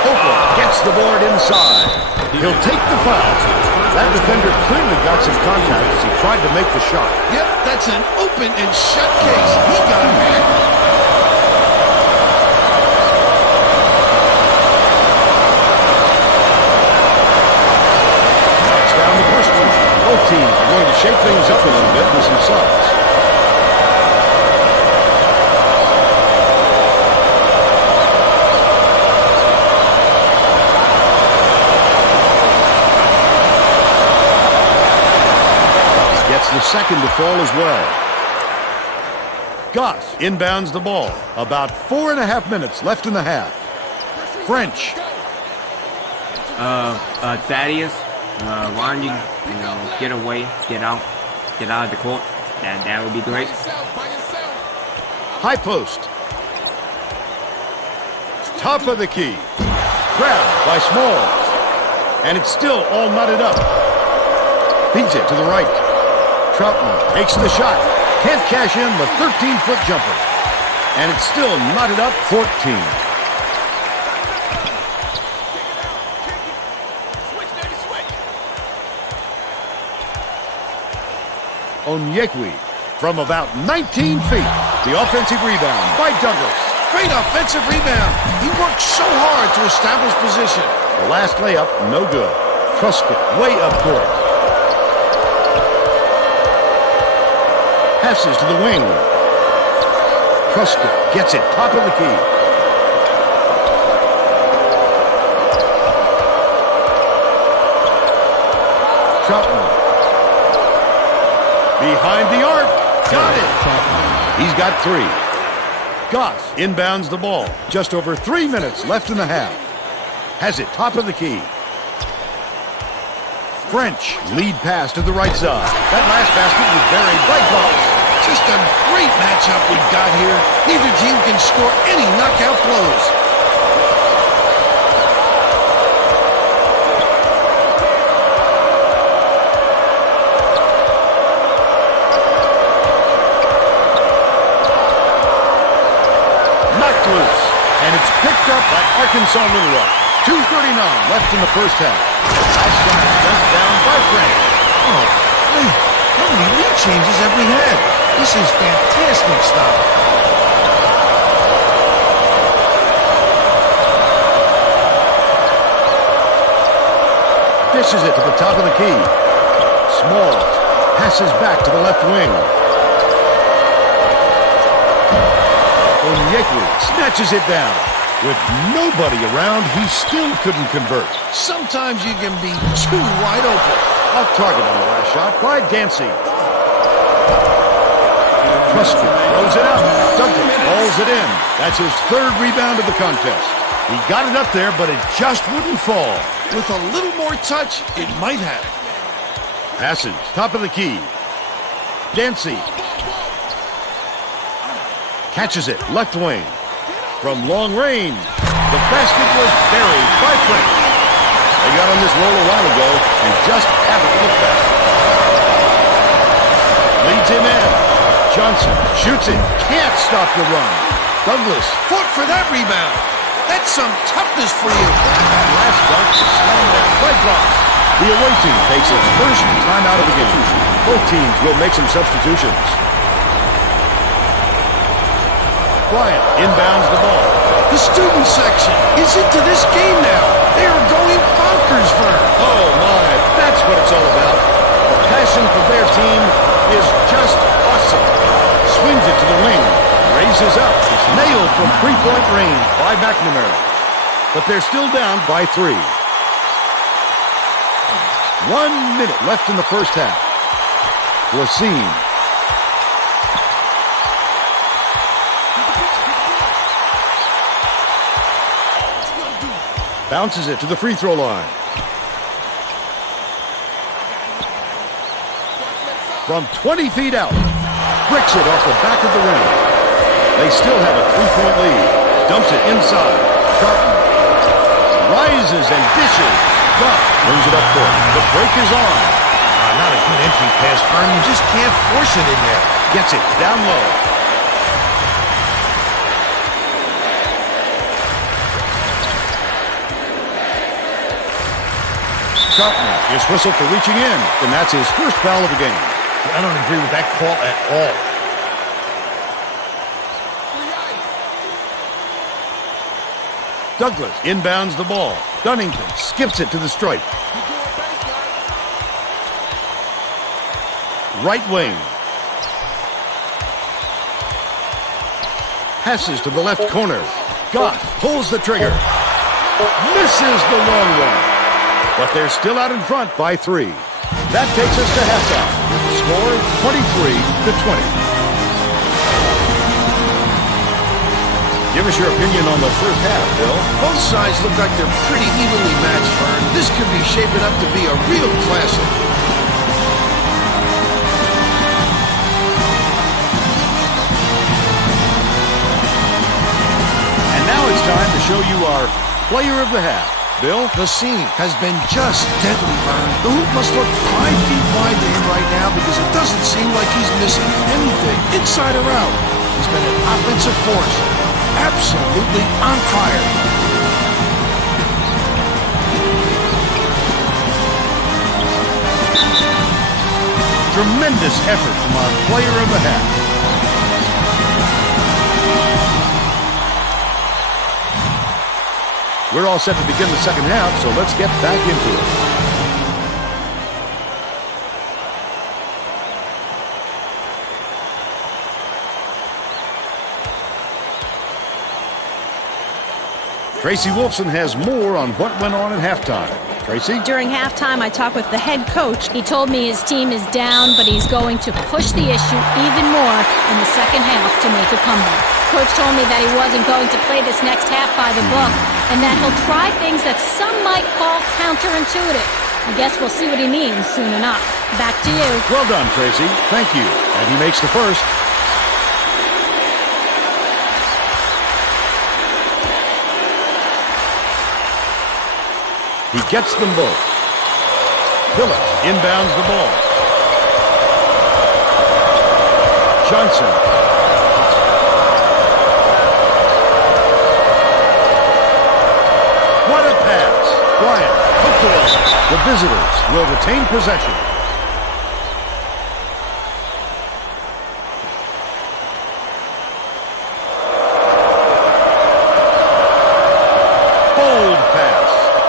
Copeland gets the board inside. He'll take the foul. That defender clearly got some contact as he tried to make the shot. Yep, that's an open and shut case. He got it. Knocks down the first one. Both teams are going to shake things up a little bit with some subs. The second to fall as well. Goss inbounds the ball. About 4.5 minutes left in the half. French. Thaddeus, why don't you get away, get out of the court? That would be great. High post. Top of the key. Grabbed by Smalls. And it's still all knotted up. Beats it to the right. Troutman takes the shot. Can't cash in the 13-foot jumper. And it's still knotted up 14. Onyekwi from about 19 feet. The offensive rebound by Douglas. Great offensive rebound. He worked so hard to establish position. The last layup, no good. Truscott way up court. Passes to the wing. Truscott gets it, top of the key. Troutman. Behind the arc. Got it. He's got 3. Goss inbounds the ball. Just over 3 minutes left in the half. Has it, top of the key. French, lead pass to the right side. That last basket was buried by Goss. Just a great matchup we've got here. Neither team can score any knockout blows. Knocked loose. And it's picked up by Arkansas Little Rock. 2:39 left in the first half. Last shot dunked down by French. Oh, man. How many lead changes have we had? This is fantastic stuff. Dishes it to the top of the key. Smalls passes back to the left wing. Onyekwi snatches it down. With nobody around, he still couldn't convert. Sometimes you can be too wide open. Off target on the last shot by Dancy. Truscott throws it up. Douglas hauls it in. That's his 3rd rebound of the contest. He got it up there, but it just wouldn't fall. With a little more touch, it might have. Passes, top of the key. Dancy. Catches it, left wing. From long range, the basket was buried by French. They got on this roll a while ago and just haven't looked back. Leads him in. Johnson shoots it. Can't stop the run. Douglas fought for that rebound. That's some toughness for you. That last dunk is slammed down by Goss. The away team takes its first time out of the game. Both teams will make some substitutions. Bryant inbounds the ball. The student section is into this game now. They are going bonkers for her. Oh my, that's what it's all about. The passion for their team is just awesome. Swings it to the wing. Raises up. It's nailed from 3-point range by McNamara. But they're still down by 3. 1 minute left in the first half. Lassine. Bounces it to the free throw line. From 20 feet out. Bricks it off the back of the rim. They still have a 3-point lead. Dumps it inside. Carton rises and dishes. Duck brings it up court. The break is on. Not a good entry pass, Fern. You just can't force it in there. Gets it down low. Carton is whistled for reaching in, and that's his first foul of the game. I don't agree with that call at all. Douglas inbounds the ball. Dunnington skips it to the stripe. Right wing. Passes to the left corner. Goff pulls the trigger. Misses the long one. But they're still out in front by 3. That takes us to halftime. Score 23-20. Give us your opinion on the first half, Bill. Both sides look like they're pretty evenly matched, Fern. This could be shaping up to be a real classic. And now it's time to show you our player of the half. Bill? Nassim has been just deadly, Fern. The hoop must look 5 feet wide to him right now because it doesn't seem like he's missing anything, inside or out. He's been an offensive force. Absolutely on fire. Tremendous effort from our player of the half. We're all set to begin the second half, so let's get back into it. Tracy Wolfson has more on what went on at halftime. Tracy? During halftime, I talked with the head coach. He told me his team is down, but he's going to push the issue even more in the second half to make a comeback. Coach told me that he wasn't going to play this next half by the book, and that he'll try things that some might call counterintuitive. I guess we'll see what he means soon enough. Back to you. Well done, Tracy. Thank you. And he makes the first. He gets them both. Phillips inbounds the ball. Johnson. What a pass. Bryant hooked away. The visitors will retain possession. Bold pass.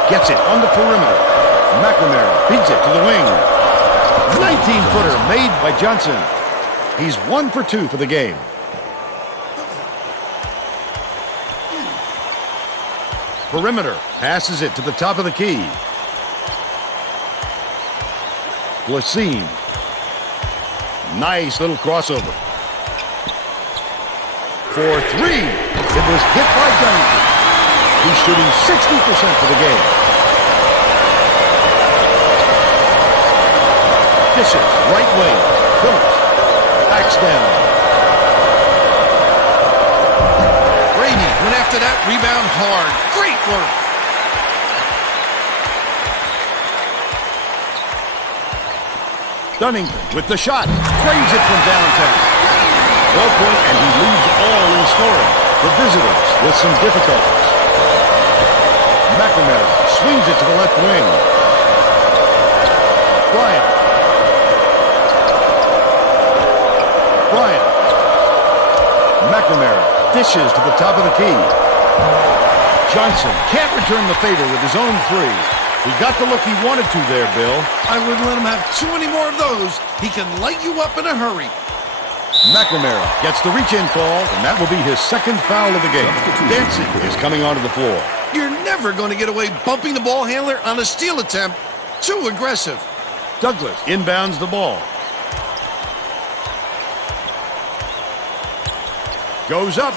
Gets it on the perimeter. McNamara feeds it to the wing. 19-footer made by Johnson. He's 1 for 2 for the game. Perimeter passes it to the top of the key. Blasine. Nice little crossover. For 3. It was hit by Dunnington. He's shooting 60% for the game. Dishes, right wing. Phillips. Backs down. Brady went after that rebound hard. Great work. Dunnington with the shot. Frames it from downtown. 12-point, and he leads all in scoring. The visitors with some difficulties. McNamara swings it to the left wing. Bryant. McNamara dishes to the top of the key. Johnson can't return the favor with his own 3. He got the look he wanted to there, Bill. I wouldn't let him have too many more of those. He can light you up in a hurry. McNamara gets the reach-in call, and that will be his second foul of the game. Dancy is coming onto the floor. You're never going to get away bumping the ball handler on a steal attempt. Too aggressive. Douglas inbounds the ball. Goes up.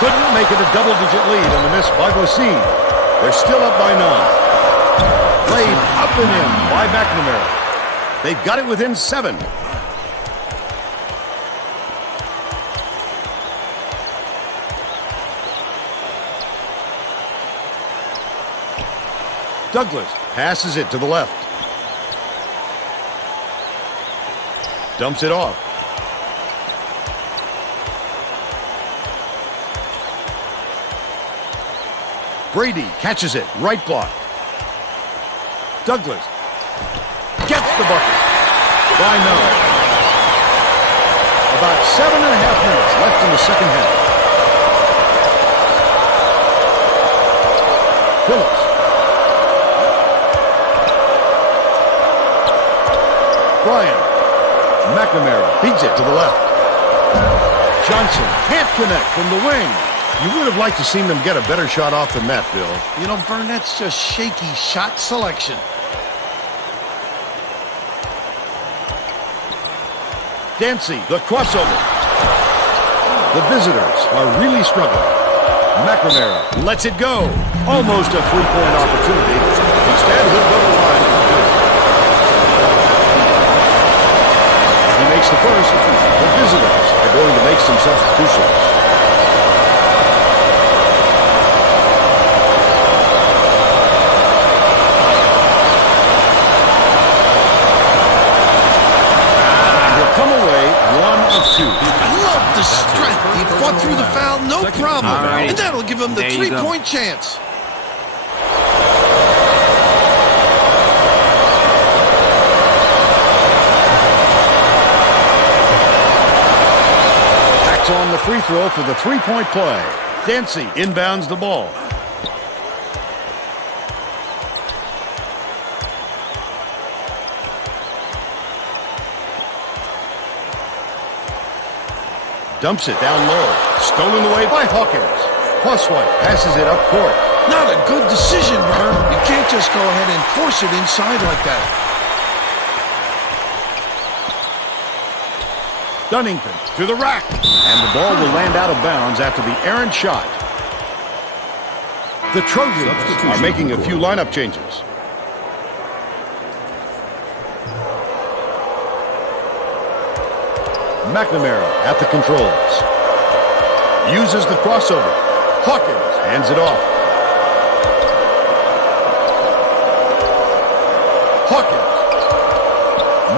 Couldn't make it a double-digit lead on the miss by Blasine. They're still up by 9. Played up and in by McNamara. They've got it within 7. Douglas passes it to the left. Dumps it off. Brady catches it, right block. Douglas gets the bucket. By none. About 7.5 minutes left in the second half. Phillips. Bryant. McNamara beats it to the left. Johnson can't connect from the wing. You would have liked to seen them get a better shot off than that, Bill. You know, Vern, that's just shaky shot selection. Dancy, the crossover. The visitors are really struggling. McNamara lets it go. Almost a three-point opportunity. Instead, he'll go to the line for two. He makes the first. The visitors are going to make some substitutions. I love the strength. He fought through the foul, no problem. Right. And that'll give him the three-point chance. Backs on the free throw for the three-point play. Dancy inbounds the ball. Dumps it down low. Stolen away by Hawkins. Crosswhite passes it up court. Not a good decision, Vern. You can't just go ahead and force it inside like that. Dunnington to the rack. And the ball will land out of bounds after the errant shot. The Trojans are making a few lineup changes. McNamara at the controls. Uses the crossover. Hawkins hands it off. Hawkins.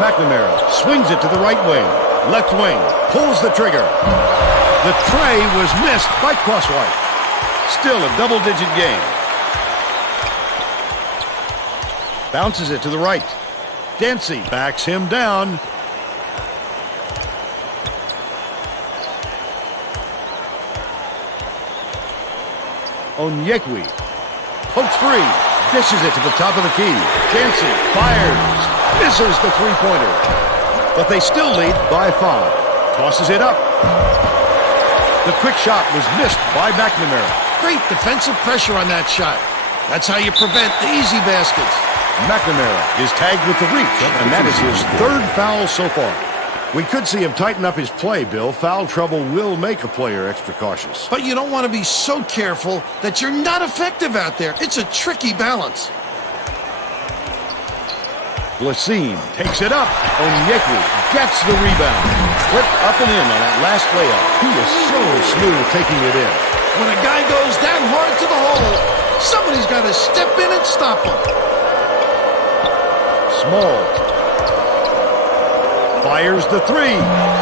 McNamara swings it to the right wing. Left wing. Pulls the trigger. The tray was missed by Crosswhite. Still a double-digit game. Bounces it to the right. Dancy backs him down. Onyekwi pokes free, dishes it to the top of the key. Dancy fires, misses the three-pointer. But they still lead by 5. Tosses it up. The quick shot was missed by McNamara. Great defensive pressure on that shot. That's how you prevent the easy baskets. McNamara is tagged with the reach, and that is his 3rd foul so far. We could see him tighten up his play, Bill. Foul trouble will make a player extra cautious. But you don't want to be so careful that you're not effective out there. It's a tricky balance. Blasine takes it up. Onyekwi gets the rebound. Flipped up and in on that last layup. He is so smooth taking it in. When a guy goes that hard to the hole, somebody's got to step in and stop him. Small fires the three.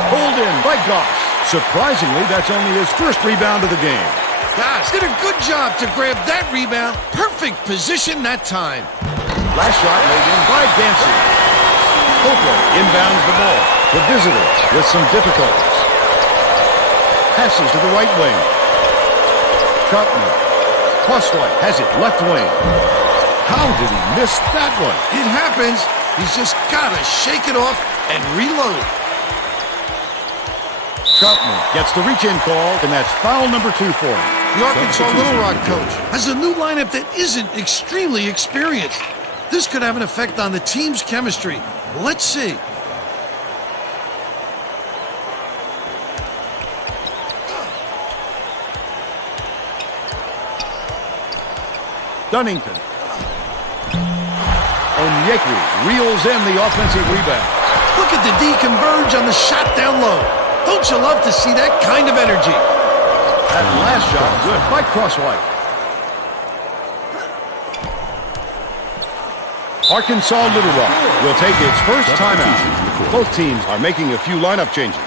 Pulled in by Goss. Surprisingly, that's only his 1st rebound of the game. Goss did a good job to grab that rebound. Perfect position that time. Last shot made in by Dancy. Copeland inbounds the ball. The visitors with some difficulties. Passes to the right wing. Troutman. Crosswhite has it left wing. How did he miss that one? It happens. He's just got to shake it off and reload. Troutman gets the reach-in call, and that's foul number 2 for him. The Arkansas Little Rock coach has a new lineup that isn't extremely experienced. This could have an effect on the team's chemistry. Let's see. Dunnington. Onyekwi reels in the offensive rebound. Look at the D converge on the shot down low. Don't you love to see that kind of energy? That last shot good by Crosswhite. Arkansas Little Rock will take its first timeout. Both teams are making a few lineup changes.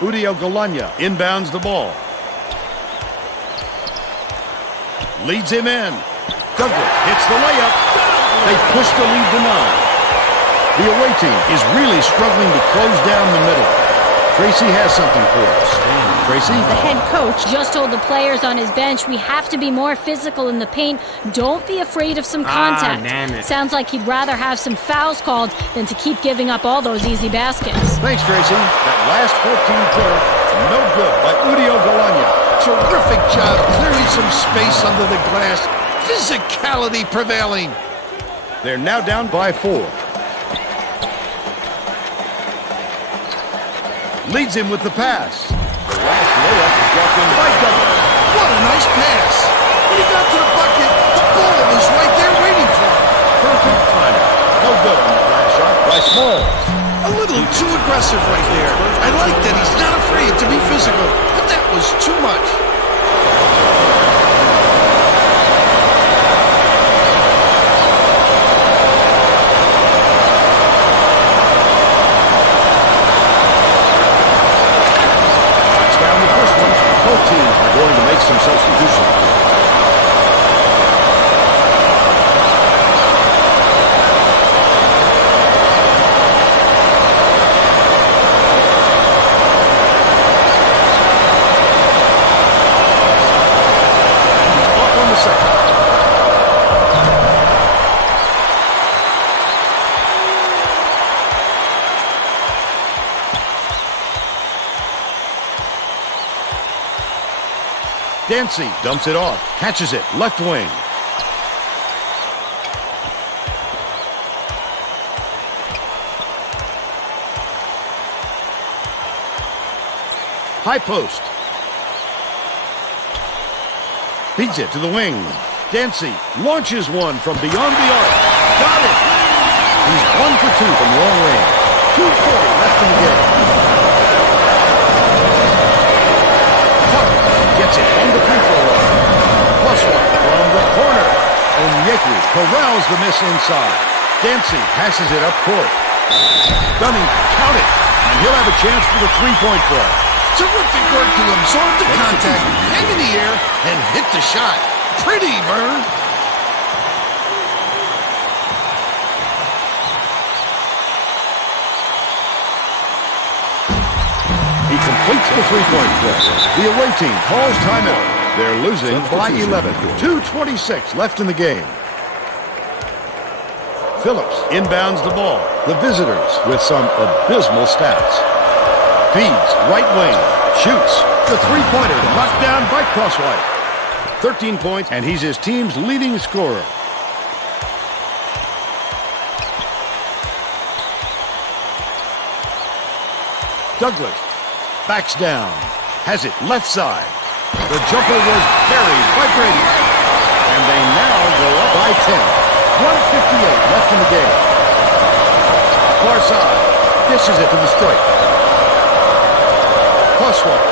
Udio Galanya inbounds the ball. Leads him in. Douglas hits the layup. They push the lead to 9. The away team is really struggling to close down the middle. Tracy has something for us. Tracy? The head coach just told the players on his bench, we have to be more physical in the paint. Don't be afraid of some contact. Damn it. Sounds like he'd rather have some fouls called than to keep giving up all those easy baskets. Thanks, Tracy. That last 14-footer, no good by Udio Galanya. Terrific job clearing some space under the glass. Physicality prevailing. They're now down by 4. Leads him with the pass. The last layup is dropped in by Douglas. What a nice pass. When he got to the bucket, the ball was right there waiting for him. Perfect timing. No good on the last shot by Small. A little too aggressive right there. I like that he's not afraid to be physical, but that was too much. Both teams are going to make some substitutions. He's off on the second. Dancy dumps it off, catches it, left wing. High post. Feeds it to the wing. Dancy launches one from beyond the arc. Got it! He's 1 for 2 from long range. 2:40 left in the game. Gets it on the free throw line. +1 from the corner. Onyeka corrals the miss inside. Dancy passes it up court. Dunning, count it, and he'll have a chance for the three-point play. Terrific work to absorb the contact, hang in the air, and hit the shot. Pretty, Vern. He completes the three-point play. The away team calls timeout. They're losing by 11. 2:26 left in the game. Phillips inbounds the ball. The visitors with some abysmal stats. Feeds right wing. Shoots. The three-pointer knocked down by Crosswhite. 13 points, and he's his team's leading scorer. Douglas backs down. Has it left side. The jumper was buried by Brady. And they now go up by 10. 1:58 left in the game. Far side. Dishes it to the stripe. Crosswhite.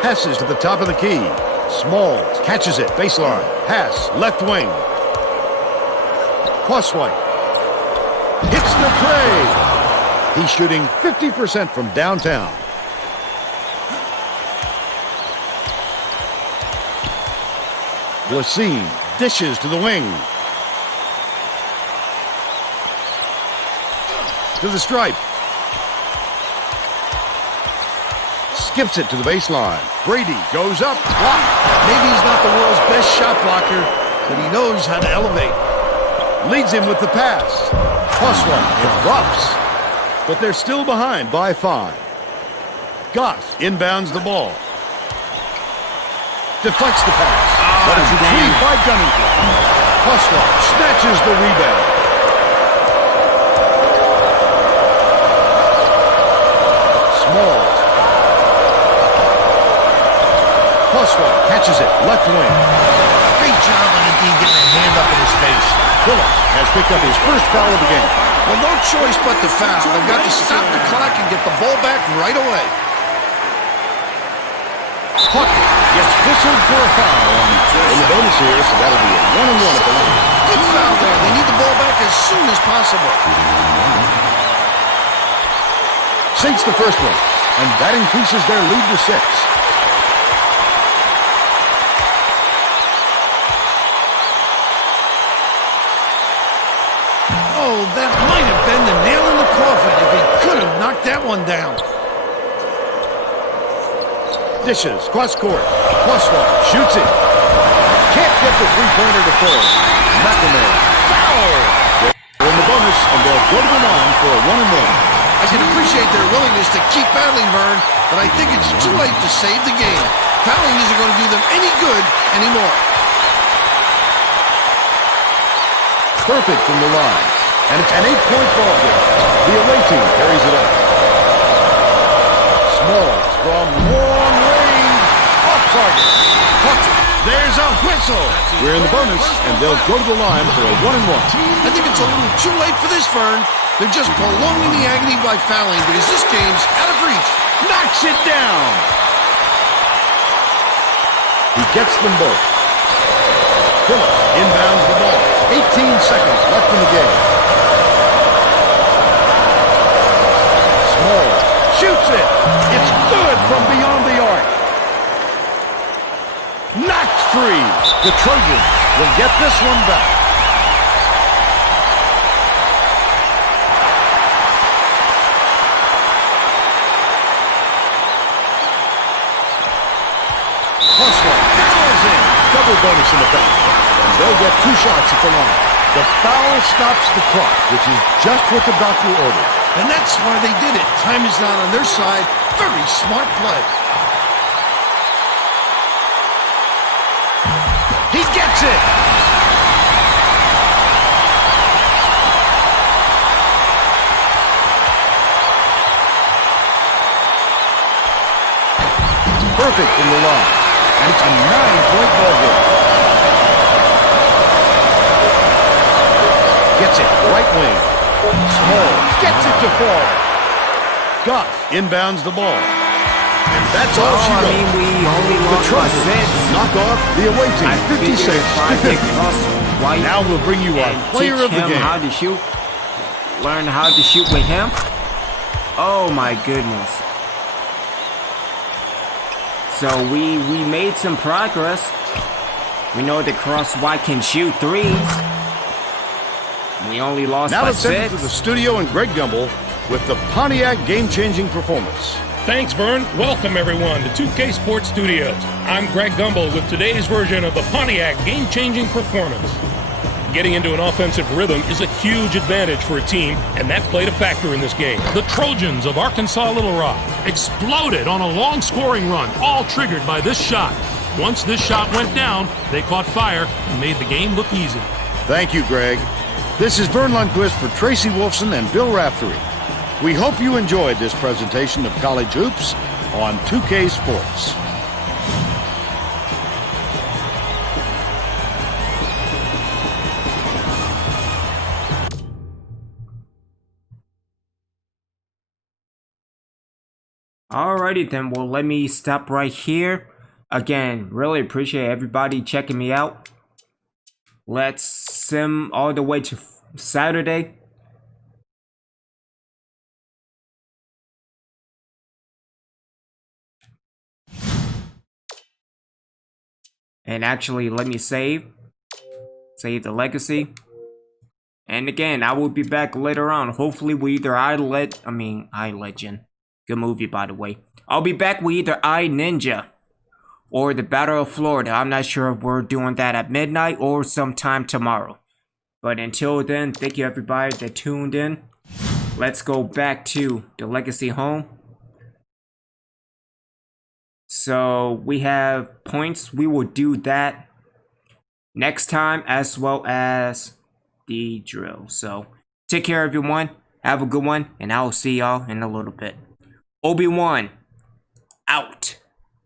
Passes to the top of the key. Smalls catches it. Baseline. Pass. Left wing. Crosswhite. Hits the tray. He's shooting 50% from downtown. Lassine dishes to the wing. To the stripe. Skips it to the baseline. Brady goes up. Blocked. Maybe he's not the world's best shot blocker, but he knows how to elevate. Leads him with the pass. +1. It drops. But they're still behind by 5. Goff inbounds the ball. Deflects the pass. But it's retrieved by Dunnington. +1 snatches the rebound. Smalls. +1 catches it. Left wing. Great job on the D getting a hand up in his face. Phillips has picked up his first foul of the game. Well, no choice but to foul. They've got to stop the clock and get the ball back right away. Hawkins gets whistled for a foul in the bonus here, so that'll be a 1-and-1 at the line. Good foul there. They need the ball back as soon as possible. Sinks the first one, and that increases their lead to 6. Oh, that might have been the nail in the coffin if he could have knocked that one down. Dishes, cross court. Crosswalk, shoots it. Can't get the three-pointer to fall. McNamara, foul! They're in the bonus, and they'll go to the line for a 1-and-1. I can appreciate their willingness to keep battling, Vern, but I think it's too late to save the game. Fouling isn't going to do them any good anymore. Perfect from the line. And it's an 8-point ball game. The away team carries it up. Smalls from long range. Off target. Caught it. There's a whistle. We're in the bonus, and they'll go to the line for a 1-and-1. I think it's a little too late for this, Vern. They're just prolonging the agony by fouling because this game's out of reach. Knocks it down. He gets them both. Phillips inbounds the ball. 18 seconds left in the game. Small shoots it. It's good from beyond the arc. Knocked free. The Trojans will get this one back. Crosswalk barrels in. Double bonus in the back. And they'll get 2 shots at the line. The foul stops the clock, which is just what the doctor ordered. And that's why they did it. Time is not on their side. Very smart play. He gets it! Perfect from the line. And it's a 9-point ball game. Gets it right wing. Small gets it to fall. Goff inbounds the ball. And that's all she wrote. I mean, we only The lost by 6. Trojans knock off the away team. 56 to 50. Now we'll bring you our player of the game. How to shoot. Learn how to shoot with him. Oh my goodness. So we made some progress. We know that Cross White can shoot threes. We only lost now by let's send it 6. to the studio and Greg Gumbel with the Pontiac game-changing performance. Thanks, Vern. Welcome, everyone, to 2K Sports Studios. I'm Greg Gumbel with today's version of the Pontiac game-changing performance. Getting into an offensive rhythm is a huge advantage for a team, and that played a factor in this game. The Trojans of Arkansas Little Rock exploded on a long scoring run, all triggered by this shot. Once this shot went down, they caught fire and made the game look easy. Thank you, Greg. This is Vern Lundquist for Tracy Wolfson and Bill Raftery. We hope you enjoyed this presentation of College Hoops on 2K Sports. Alrighty then, well let me stop right here. Again, really appreciate everybody checking me out. Let's sim all the way to Saturday. And actually, let me save the legacy. And again, I will be back later on. Hopefully with either iLegend. Good movie, by the way. I'll be back with either iNinja or the Battle of Florida. I'm not sure if we're doing that at midnight or sometime tomorrow. But until then, thank you everybody that tuned in. Let's go back to the Legacy home. So we have points. We will do that next time, as well as the drill. So take care, everyone. Have a good one, and I will see y'all in a little bit. Obi-Wan out.